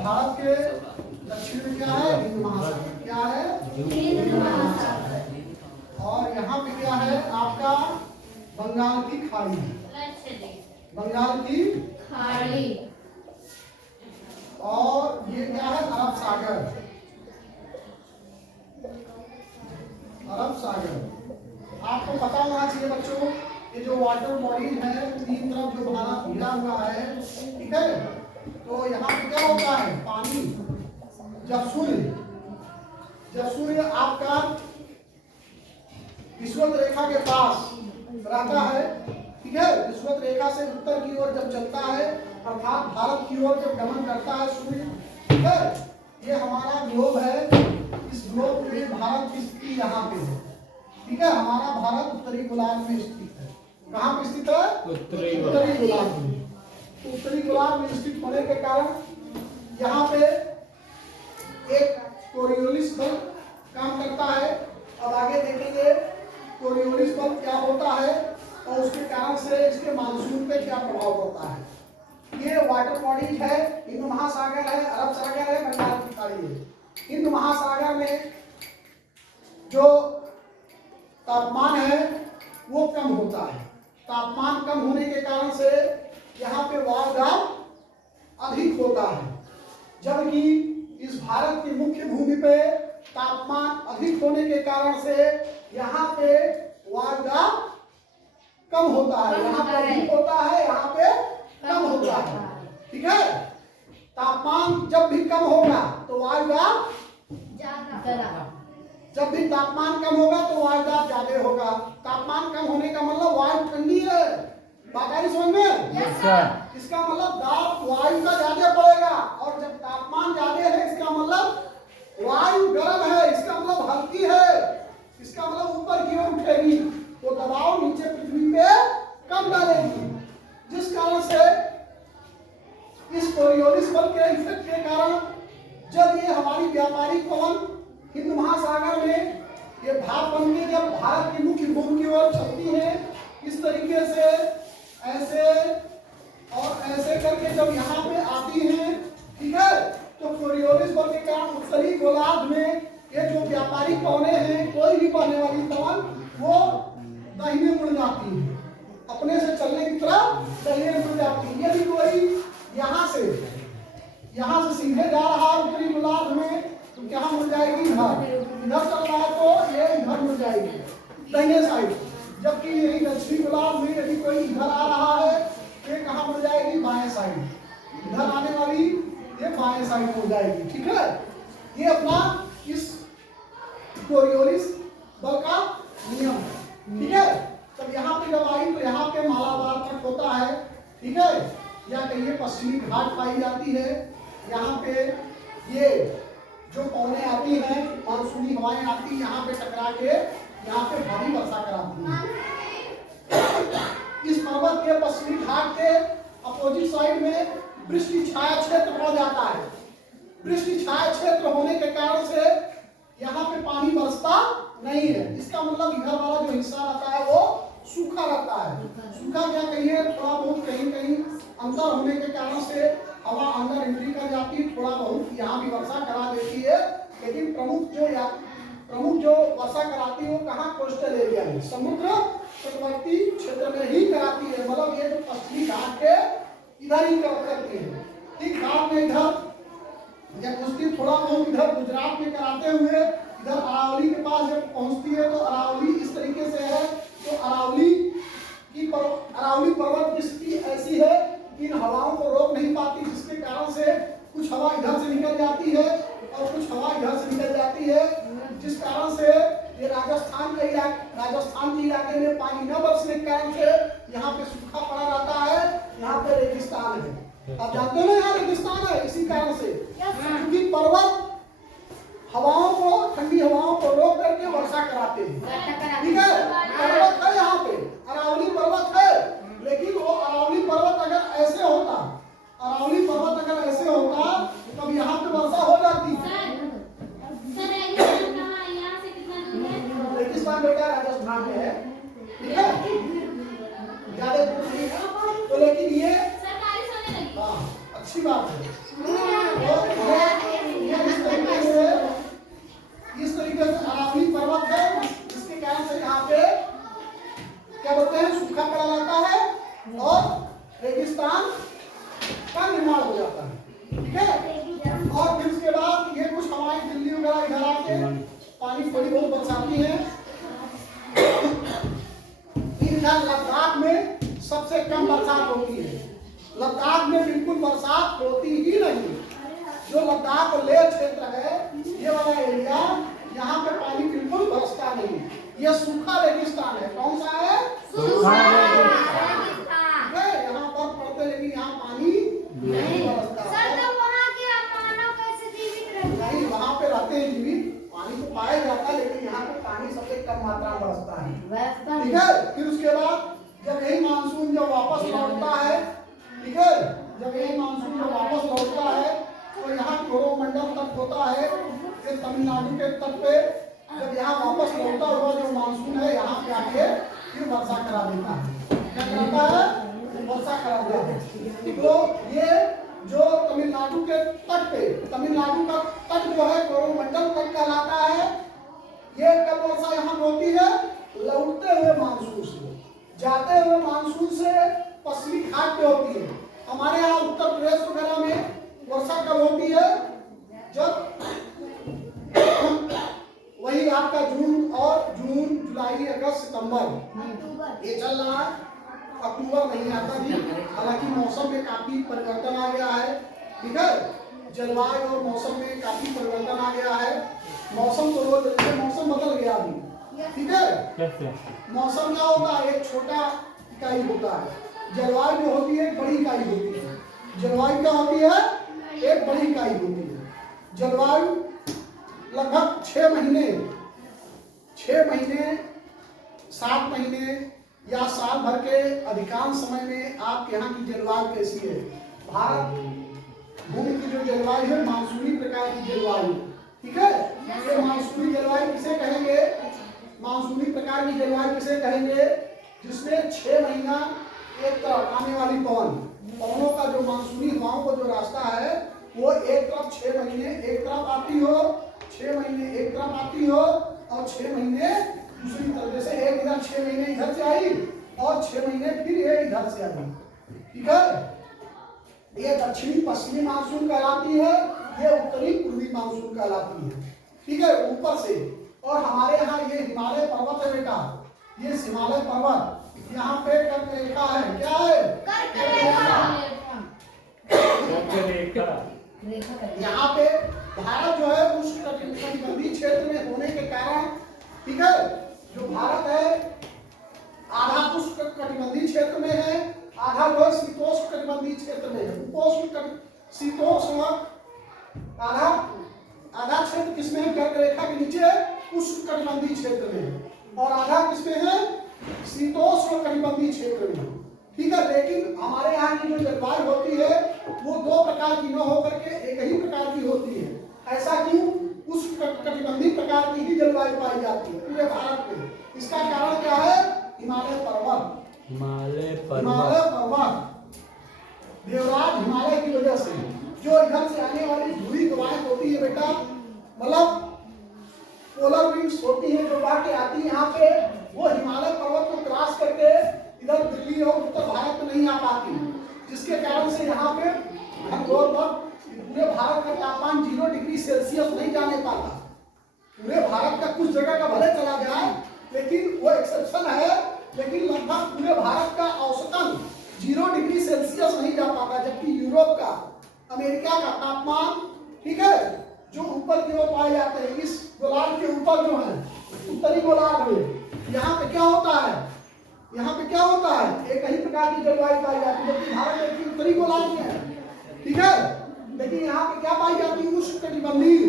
भारत के दक्षिण में क्या है? हिंद महासागर। क्या है? हिंद महासागर। और यहाँ पे क्या है आपका? बंगाल की खाड़ी। बंगाल की खाड़ी। और ये क्या है? अरब सागर। अरब सागर। आपको पता होना चाहिए बच्चों, ये जो वाटर बॉडीज है तीन तरफ जो भारत घिरा हुआ है, ठीक है? तो यहाँ पे क्या होता है? पानी जब सूर्य आपका विषुवत रेखा के पास रहता है, ठीक है, विषुवत रेखा से उत्तर की ओर जब चलता है अर्थात भारत की ओर जब गमन करता है सूर्य, ठीक है, ये हमारा ग्लोब है। इस ग्लोब में भारत की स्थिति यहाँ पे है, ठीक है। हमारा भारत उत्तरी गोलार्ध में स्थित है। कहाँ पे स्थित है? उत्तरी गोलार्ध में। उत्तरी गोलार्ध में स्थित होने के कारण यहाँ पे एक कोरियोलिस बल्ब काम करता है। अब आगे देखेंगे कोरियोलिस बल्ब क्या होता है और उसके कारण से इसके मानसून पे क्या प्रभाव पड़ता है। ये वाटर बॉडीज है, हिंद महासागर है, अरब सागर है, बंगाल की खाड़ी है। हिंद महासागर में जो तापमान है वो कम होता है। तापमान कम होने के कारण से यहाँ पे वायुदाब अधिक होता है, जबकि इस भारत की मुख्य भूमि पे तापमान अधिक होने के कारण से यहाँ पे वायुदाब कम होता है। यहाँ पे अधिक होता है, यहाँ पे कम होता है, ठीक है। तापमान जब भी कम होगा तो वायुदाब ज्यादा। जब भी तापमान कम होगा तो वायुदाब ज्यादा होगा। तापमान कम होने का मतलब वायु ठंडी है। बात आ रही समझ में? इसका मतलब दाब वायु का ज्यादा पड़ेगा, और जब तापमान ज्यादा है इसका मतलब वायु गर्म है, इसका मतलब हल्की है, इसका मतलब ऊपर की ओर उठेगी तो दबाव नीचे पृथ्वी पे कम डालेगी, जिस कारण से इस कोरियोलिस बल्ब के इफेक्ट के कारण जब ये हमारी व्यापारिक पवन हिंद महासागर में ये भाप बन के जब भारत की मुख्य भूमि की ओर चलती है, इस तरीके से ऐसे और ऐसे करके जब यहाँ पे आती हैं, ठीक है, तो कोरियोलिस बल्ब के कारण उत्तरी गोलार्ध में ये जो व्यापारिक पवनें हैं, कोई भी बहने वाली पवन वो दाहिने मुड़ जाती है, अपने से चलने की तरफ दाहिने मुड़ जाती है। यदि कोई यहाँ से सीधे जा रहा है उत्तरी गोलार्ध में तो क्या मुड़ जाएगी? इधर चल रहा है तो ये इधर मुड़ जाएगी दाहिने साइड, जबकि यही दक्षिणी गोलार्ध में यदि कोई इधर आ रहा है तो ये कहाँ मुड़ जाएगी? बाएं साइड। इधर आने वाली ये बाएं साइड मुड़ जाएगी, ठीक है। ये अपना इस कोरियोलिस बल्ब का नियम है, ठीक है। तब यहाँ पे जब आई तो यहाँ पे मालाबार तक होता है, ठीक है, या कहीं पश्चिमी घाट पाई जाती है। यहाँ पे ये जो पवनें आती हैं, मानसूनी हवाएं आती हैं, यहाँ पे टकरा के यहाँ पे भारी वर्षा कराती हैं। इस पर्वत के पश्चिमी घाट के अपोजिट साइड में वृष्टि छाया क्षेत्र पड़ जाता है। वृष्टि छाया क्षेत्र होने के कारण से यहाँ पे पानी बरसता नहीं है। इसका मतलब इधर वाला जो हिस्सा रहता है वो सूखा रहता है। सूखा क्या कहिए, थोड़ा बहुत कहीं कहीं अंतर होने के कारण से हवा अंदर एंट्री कर जाती है, थोड़ा बहुत यहाँ भी वर्षा करा देती है, लेकिन प्रमुख जो वर्षा कराती है वो कहाँ? कोस्टल एरिया में, समुद्र तटवर्ती क्षेत्र में ही कराती है। मतलब ये जो पश्चिमी घाट के इधर ही करती है। ठीक घाट में इधर जब पहुँचती थोड़ा बहुत इधर गुजरात में कराते हुए इधर अरावली के पास जब पहुँचती है तो अरावली इस तरीके से है, तो अरावली पर्वत की स्थिति ऐसी है कि इन हवाओं को रोक नहीं पाती, जिसके कारण से कुछ हवा इधर से निकल जाती है और कुछ हवा इधर से निकल जाती है, जिस कारण से ये राजस्थान के इलाके में पानी न बरसने के कारण से यहाँ पे सूखा पड़ा रहता है, यहाँ पे रेगिस्तान है। आप जानते हो यहाँ रेगिस्तान है इसी कारण से, क्योंकि पर्वत हवाओं को, ठंडी हवाओं को रोक करके वर्षा कराते हैं, ठीक है। पर्वत है यहाँ पे, अरावली पर्वत है, लेकिन वो अरावली पर्वत अगर ऐसे होता तब यहाँ पे वर्षा हो जाती। रेगिस्तान बेटा राजस्थान में है, ठीक है, ज्यादा दूर नहीं है, तो लेकिन ये अच्छी बात है। निर्माण हो जाता है, ठीक है। और फिर उसके बाद ये कुछ हवाएं दिल्ली वगैरह इधर आके पानी थोड़ी बहुत बरसाती है। इधर लद्दाख में सबसे कम बरसात होती है, लद्दाख में बिल्कुल बरसात होती ही नहीं। जो लद्दाख और लेह क्षेत्र है ये वाला एरिया, यहाँ पे पानी बिल्कुल बरसता नहीं, ये सूखा रेगिस्तान है। कौन सा है? सूखा रेगिस्तान। यहाँ पर पड़ते लेकिन यहाँ पानी नहीं बरसता। नहीं, वहाँ पे रहते हैं जीवित, पानी तो पाया जाता है लेकिन यहाँ पे पानी सबसे कम मात्रा में बरसता है, ठीक है। फिर उसके बाद जब यही मानसून जब वापस लौटता है, ठीक है, जब यही मानसून जब वापस लौटता है तो यहाँ कोरोमंडल तक होता है, फिर तमिलनाडु के तट पे जब यहाँ वापस लौटता हुआ जो मानसून है यहाँ पे आके फिर वर्षा करा देता है। क्या करता है? वर्षा करा देता है। तो ये जो तमिलनाडु के तट पे, तमिलनाडु का तट जो है कोरोमंडल तट कहलाता है। ये कब वर्षा यहाँ होती है? लौटते हुए मानसून से, जाते हुए मानसून से पश्चिमी घाट पे होती है। हमारे यहाँ उत्तर प्रदेश वगैरह में वर्षा कब होती है? जब वही आपका जून और जून, जुलाई, अगस्त, सितंबर ये चल रहा है, अक्टूबर नहीं आता जी। हालांकि मौसम में काफी परिवर्तन आ गया है, ठीक है, जलवायु और मौसम में काफी परिवर्तन आ गया है। मौसम तो रोज जैसे मौसम बदल गया अभी, ठीक है। मौसम क्या होता है? एक छोटा इकाई होता है, जलवायु जो होती है एक बड़ी इकाई होती है। जलवायु क्या होती है? एक बड़ी इकाई होती है। जलवायु लगभग 6 महीने 7 महीने या साल भर के अधिकांश समय में आपके यहाँ की जलवायु कैसी है? भारत भूमि की जो जलवायु है मानसूनी प्रकार की जलवायु, ठीक है। ये मानसूनी जलवायु किसे कहेंगे? मानसूनी प्रकार की जलवायु किसे कहेंगे? जिसमें 6 महीना एक तरफ आने वाली पवनों का जो मानसूनी हवाओं का जो रास्ता है वो एक तरफ 6 महीने एक तरफ आती हो, 6 महीने एक तरफ आती हो और 6 महीने दूसरी तरफ। जैसे एक इधर 6 महीने इधर से आई और 6 महीने फिर ये इधर से आई, ठीक है। ये दक्षिणी पश्चिमी मानसून कहलाती है, ये उत्तरी पूर्वी मानसून कहलाती है, ठीक है, ऊपर से। और हमारे यहाँ ये हिमालय पर्वत है बेटा, ये हिमालय पर्वत यहाँ पे कर्क रेखा है। क्या है? कर्क रेखा। यहाँ पे भारत जो है उष्णकटिबंधीय क्षेत्र में होने के कारण, ठीक है, जो भारत है आधा उष्णकटिबंधीय क्षेत्र में है, आधा जो है शीतोष्ण कटिबंधीय क्षेत्र में है। उपोष्ण शीतोष्ण आधा क्षेत्र किसमें है? कर्क रेखा के नीचे उष्णकटिबंधीय क्षेत्र में है और आधा किसमें है? शीतोष्ण कटिबंधीय क्षेत्र में, ठीक है। लेकिन हमारे यहाँ की जो जलवायु होती है वो 2 प्रकार की न होकर के एक ही प्रकार की होती है। ऐसा क्यों? उस कटिबंधीय प्रकार की ही जलवायु पाई जाती है पूरे भारत में। इसका कारण क्या है? हिमालय पर्वत देवराज हिमालय की वजह से जो इधर से आने वाली धुरी हवाएं होती है बेटा, मतलब पोलर विंड्स होती है जो बाहर के आती है यहाँ पे, वो हिमालय पर्वत को क्रॉस करके इधर दिल्ली और उत्तर भारत में नहीं आ पाती, जिसके कारण से यहाँ पे पूरे भारत का तापमान 0 डिग्री सेल्सियस नहीं जाने पाता। पूरे भारत का कुछ जगह का भले चला जाए लेकिन वो एक्सेप्शन है, लेकिन लगभग पूरे भारत का औसतन 0 डिग्री सेल्सियस नहीं जा पाता। जबकि यूरोप का, अमेरिका का तापमान, ठीक है, जो ऊपर की ओर पाए जाते हैं, इस गोलार्ध के ऊपर जो है उत्तरी गोलार्ध में, यहाँ पे क्या होता है? यहाँ पे क्या होता है? एक ही प्रकार की जलवायु पाई जाती है, जबकि भारत एक उत्तरी गोलार्ध में है, ठीक है। लेकिन यहाँ पे क्या पाई जाती है? उष्णकटिबंधीय।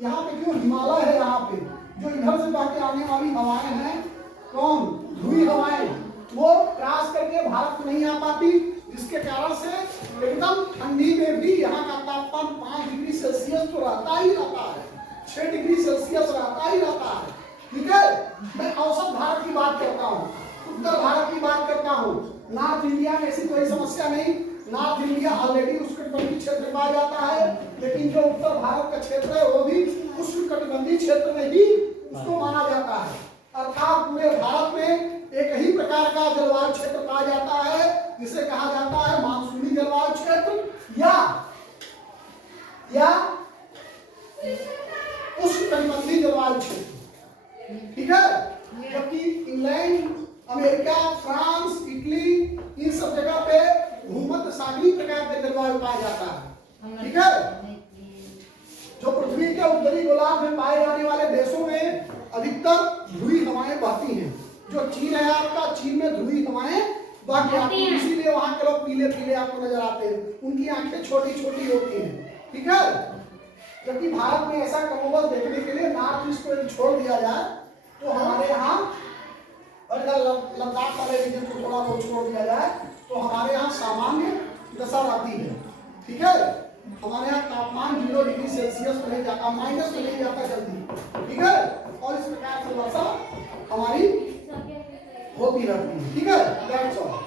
यहाँ पे क्यों? हिमालय है यहाँ पे, जो इधर से बह के आने वाली हवाएं हैं, कौन? ध्रुवीय हवाएं, वो क्रॉस करके भारत में नहीं आ पाती, जिसके कारण से एकदम ठंडी में भी यहाँ का तापमान 5 डिग्री सेल्सियस तो रहता ही रहता है, 6 डिग्री सेल्सियस रहता ही रहता है, ठीक है। मैं औसत भारत की बात करता हूँ, उत्तर भारत की बात करता हूँ। नॉर्थ इंडिया में ऐसी कोई समस्या नहीं, नॉर्थ इंडिया ऑलरेडी उष्णकटिबंधीय क्षेत्र में आ जाता है, लेकिन जो उत्तर भारत का क्षेत्र है वो भी उष्णकटिबंधीय क्षेत्र में ही उसको माना जाता है। अर्थात पूरे भारत में एक ही प्रकार का जलवायु क्षेत्र पाया जाता है, जिसे कहा जाता है मानसूनी जलवायु क्षेत्र या उष्णकटिबंधीय जलवायु क्षेत्र। ठीक है, जबकि इंग्लैंड, अमेरिका, फ्रांस, इटली, इन सब जगह पे भूमध्य सागरीय प्रकार का जलवायु पाया जाता है। ठीक है, जो पृथ्वी के उत्तरी गोलार्ध में पाए जाने वाले देशों में अधिकतर ध्रुवीय हवाएं बहती हैं। जो चीन है आपका, चीन में ध्रुवीय हवाएं बहती हैं, इसीलिए वहां के लोग पीले पीले आपको नजर आते हैं, उनकी आंखें छोटी छोटी होती हैं। ठीक है, जबकि भारत में ऐसा कमोबल देखने के लिए नॉर्थ ईस्ट को छोड़ दिया जाए तो हमारे यहाँ, और इधर लद्दाख वाले रीजन को थोड़ा बहुत छोड़ दिया जाए तो हमारे यहाँ सामान्य दशा रहती है। ठीक है, हमारे यहाँ तापमान 0 डिग्री सेल्सियस में नहीं जाता, माइनस में नहीं जाता जल्दी। ठीक है, और इस प्रकार से वर्षा हमारी होती रहती है। ठीक है, दैट्स ऑल।